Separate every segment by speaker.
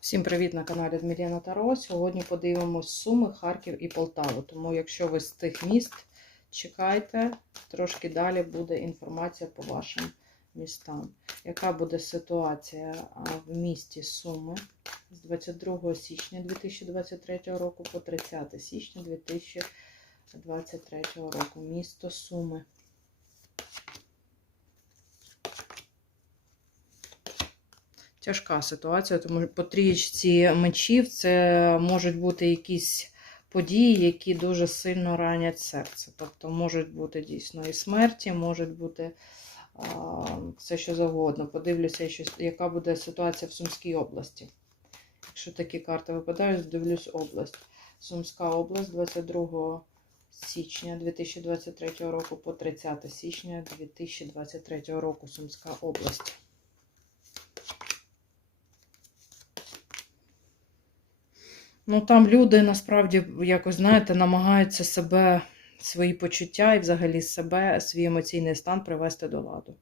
Speaker 1: Всім привіт на каналі Дмир'яна Таро. Сьогодні подивимось Суми, Харків і Полтаву. Тому, якщо ви з тих міст, чекайте, трошки далі буде інформація по вашим містам. Яка буде ситуація в місті Суми з 22 січня 2023 року по 30 січня 2023 року? Місто Суми. Тяжка ситуація, тому по трієчці мечів це можуть бути якісь події, які дуже сильно ранять серце. Тобто можуть бути дійсно і смерті, можуть бути а, все що завгодно. Подивлюся, яка буде ситуація в Сумській області. Якщо такі карти випадають, дивлюсь область. Сумська область 22 січня 2023 року по 30 січня 2023 року. Сумська область. Ну, там люди насправді якось, знаєте, намагаються себе, свої почуття і взагалі себе, свій емоційний стан привести до ладу.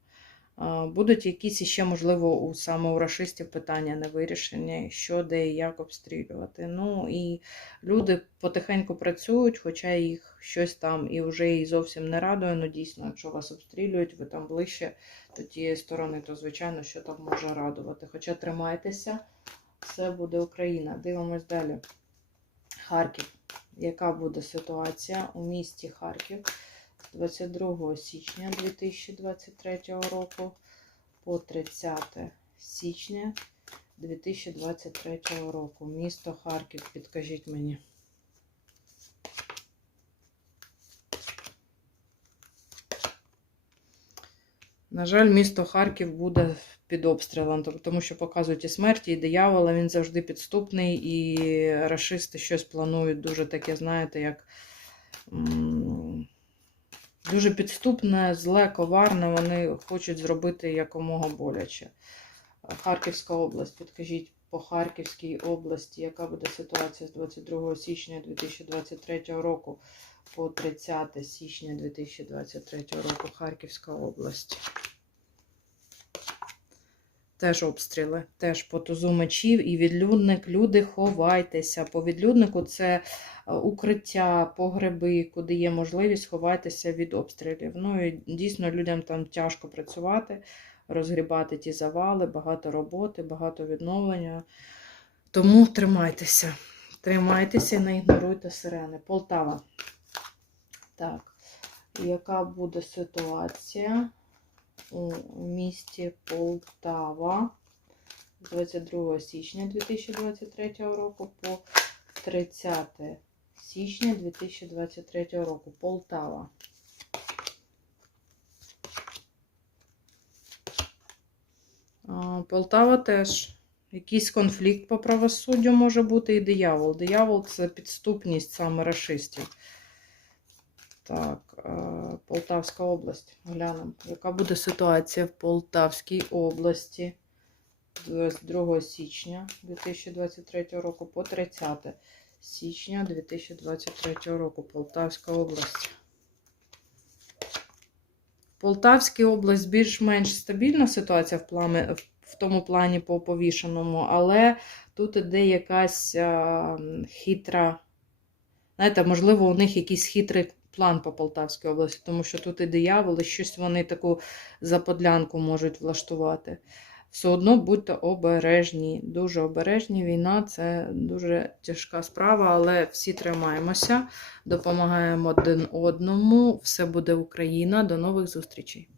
Speaker 1: Будуть якісь іще, можливо, у саме у рашистів питання не вирішені, що де і як обстрілювати. Ну і люди потихеньку працюють, хоча їх щось там і вже і зовсім не радує. Ну, дійсно, якщо вас обстрілюють, ви там ближче до тієї сторони, то звичайно, що там може радувати. Хоча тримайтеся, все буде Україна. Дивимось далі. Харків. Яка буде ситуація у місті Харків з 22 січня 2023 року по 30 січня 2023 року? Місто Харків, підкажіть мені. На жаль, місто Харків буде під обстрілом, тому що показують і смерті, і диявола, він завжди підступний, і рашисти щось планують дуже таке, знаєте, як дуже підступне, зле, коварне, вони хочуть зробити якомога боляче. Харківська область, підкажіть по Харківській області, яка буде ситуація з 22 січня 2023 року по 30 січня 2023 року Харківська область. Теж обстріли, теж по тузу мечів і відлюдник. Люди, ховайтеся. По відлюднику це е, укриття, погреби, куди є можливість ховайтеся від обстрілів. Ну і дійсно людям там тяжко працювати, розгрібати ті завали, багато роботи, багато відновлення. Тому тримайтеся. Тримайтеся і не ігноруйте сирени. Полтава. Так, яка буде ситуація у місті Полтава з 22 січня 2023 року по 30 січня 2023 року? Полтава. Полтава теж. Якийсь конфлікт по правосуддю може бути і диявол. Диявол це підступність саме рашистів. Так, е, Полтавська область. Глянемо, яка буде ситуація в Полтавській області 22 січня 2023 року по 30 січня 2023 року. Полтавська область. В Полтавській область більш-менш стабільна ситуація в, плані, в тому плані по повішеному, але тут іде якась а, хитра. Знаєте, можливо, у них якийсь хитрий план по Полтавській області, тому що тут і дияволи, щось вони таку заподлянку можуть влаштувати. Все одно будьте обережні, дуже обережні. Війна це дуже тяжка справа, але всі тримаємося, допомагаємо один одному. Все буде Україна. До нових зустрічей!